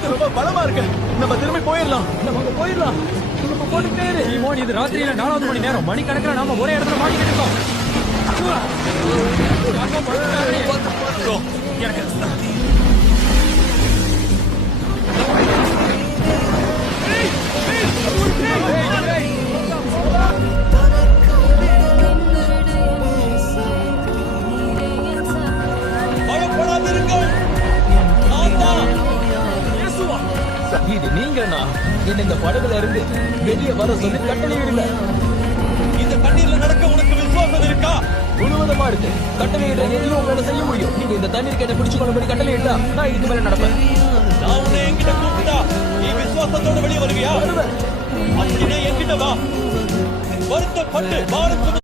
காத்து ரொம்ப பலமா இருக்கு. நம்ம திரும்பி போயிடலாம். நம்ம அங்க போயிடலாம். நம்ம போட்டுட்டே இரு. ஈமோன், இது ராத்திரியில 4வது மணி நேரம். மணிக்கணக்கில் நாம ஒரே இடத்துல மாட்டிக்கிட்டு இருக்கோம். bro, எனக்கு இது நீங்கண்ணா. என்ன இந்த படகுல இருந்து வெளியே வர சொல்லி கட்டளை இடுங்க. இந்த தண்ணீர்ல நடக்க உனக்கு விசுவாசம் இருக்கா? முழுவதமா இருக்கு. கட்டளை இட எதையும் உங்களால செய்ய முடியும். நீங்க இந்த தண்ணீர் கேட்ட பிடிச்சு கொள்ளும்படி கட்டளை இட்டா நான் இதுக்கு மேல நடப்பேன். நான் உன்னை என்கிட்ட கூப்பிட்டா நீ விசுவாசத்தோட வெளியே வருவியா? அப்படின்னா என்கிட்ட வா. வருத்தப்பட்டு பாரத்து